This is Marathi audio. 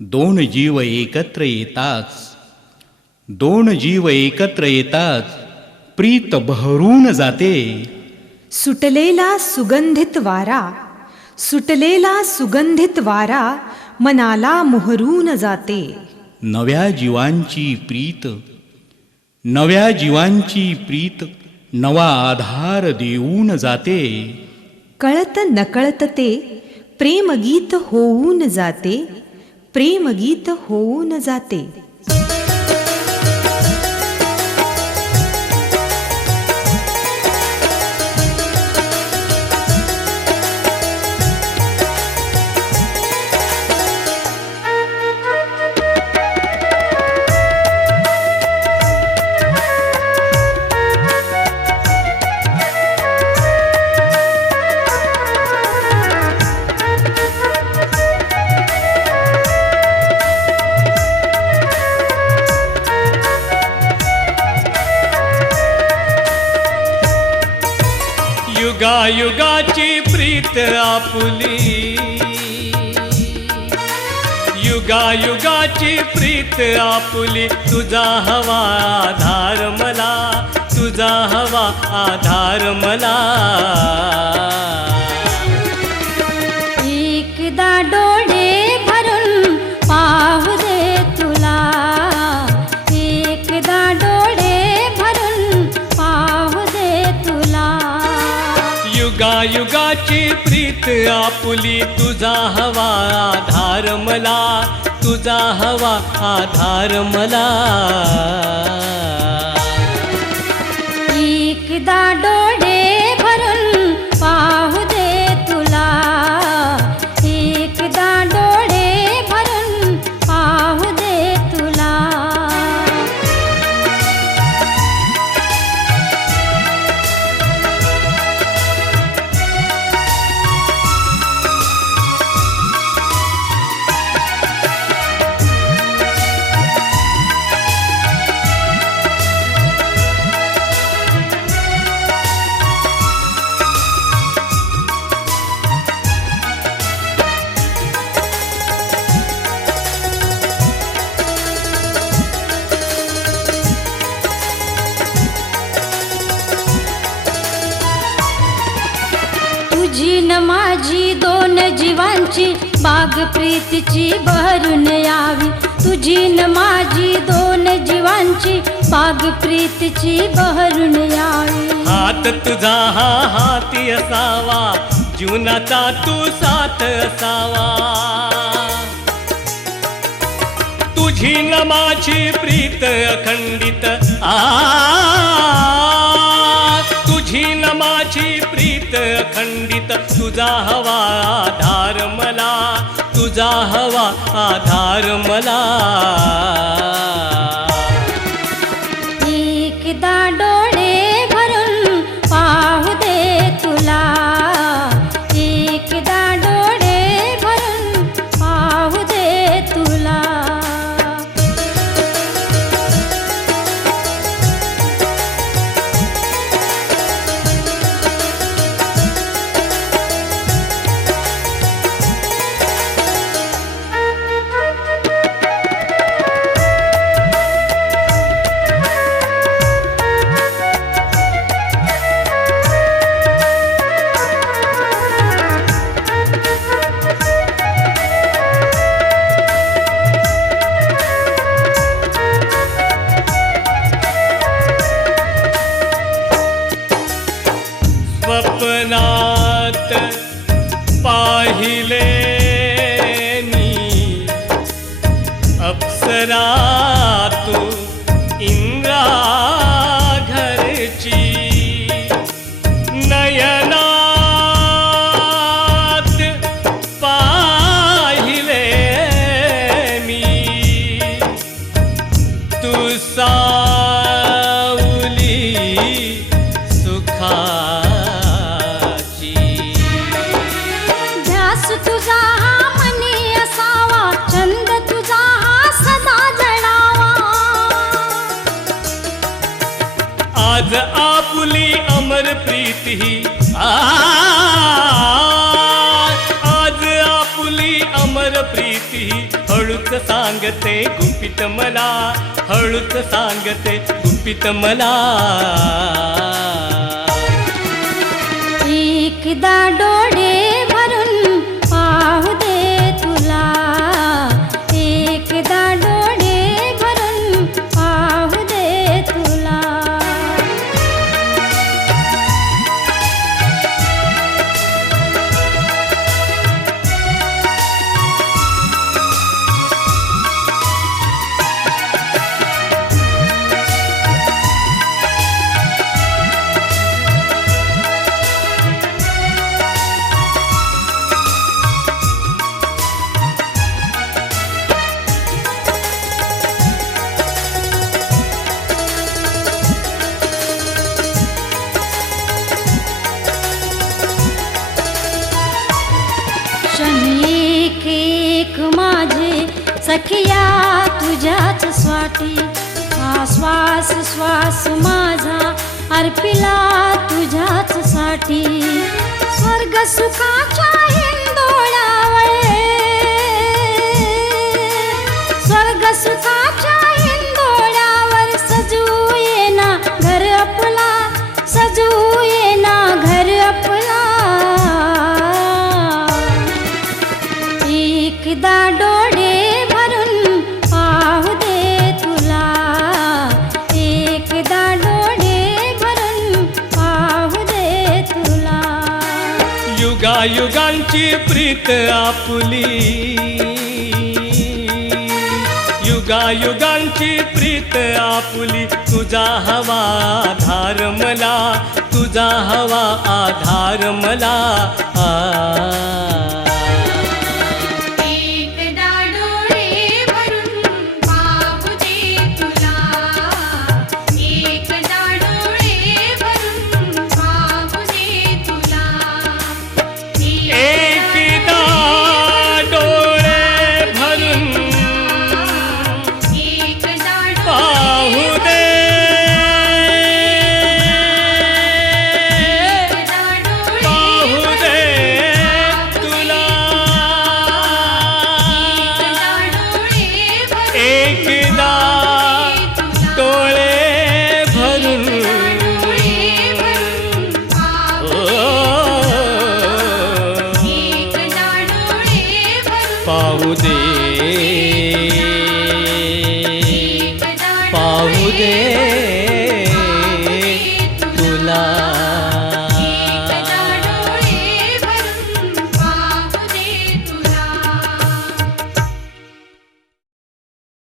दोन जीव एकत्र येताच, दोन जीव एकत्र येताच प्रीत बहरून जाते. सुटलेला सुगंधित वारा, सुटलेला सुगंधित वारा मनाला मोहरून जाते. नव्या जीवांची प्रीत, नव्या जीवांची प्रीत नवा आधार देऊन जाते. कळत नकळत ते प्रेमगीत होऊन जाते, प्रेमगीत होऊन जाते. युगायुगाची प्रीत आपुली, युगायुगाची प्रीत आपुली. तुझा हवा आधार मला, तुझा हवा आधार मला. एकदा डोळे भरून पाहू दे तुला, एकदा डोळे भरून पाहू दे तुला. युगायुगाची प्रीत आपुली. तुझा हवा आधार मला, तुझा हवा आधार मला. एकदा डोळे भरून पाहू दे तुला, एकदा डोळे भरून पाहू दे तुला. तुझी न माझी दोन जीवांची बाग प्रीतीची बहरून यावी. तुझी न माझी दोन जीवांची बाग प्रीतीची बहरून यावी. हात तुझा हा हाती असावा, जीवनाचा तू साथ असावा. तुझी न माझी प्रीत अखंडित तुझी न माझी प्रीत अखंडित. तुझा हवा आधार मला, तुझा हवा आधार मला. एकदा डोळे भरून पाहू दे तुला, एकदा डोळे भरून पाहू दे तुला. स्वप्नात पाहिले मी अप्सरा तू इंद्रा घरची. नयनात पाहिले मी तू सावली सुखा. ध्यास तुझा हा मनी असावा, छंद तुझा हा सदा जडावा. आज आपुली अमर प्रीती, आज आपुली अमर प्रीती. हळू हळूच सांगते गुपित मला, हळूच सांगते गुपित मला. एकदा डोळे भरून पाहू दे तुला, एकदा डोळे भरून पाहू दे तुला. एक एक माझे सखिया तुझ्याच स्वाटी, हा श्वास श्वास माझा अर्पिला तुझ्याच साठी. स्वर्ग सुखाच्या हिंदोळावळे, स्वर्ग सुखाच्या हिंदोळ्यावर सजू येना घर आपला, सजू येना घर आपला. एकदा डोळे भरून पाहू दे तुला, एकदा डोळे भरून पाहू दे तुला. युगायुगांची प्रीत आपुली, युगायुगांची प्रीत आपुली. तुझा हवा आधार मला, तुझा हवा आधार मला. एकदा डोळे भरून पाहू दे तुला, एकदा डोळे भरून पाहू दे तुला. एकदा डोळे भरून एकदा पाहू दे, पाहू दे तुला. एकदा डोळे भरून पाहू दे, पाहू दे.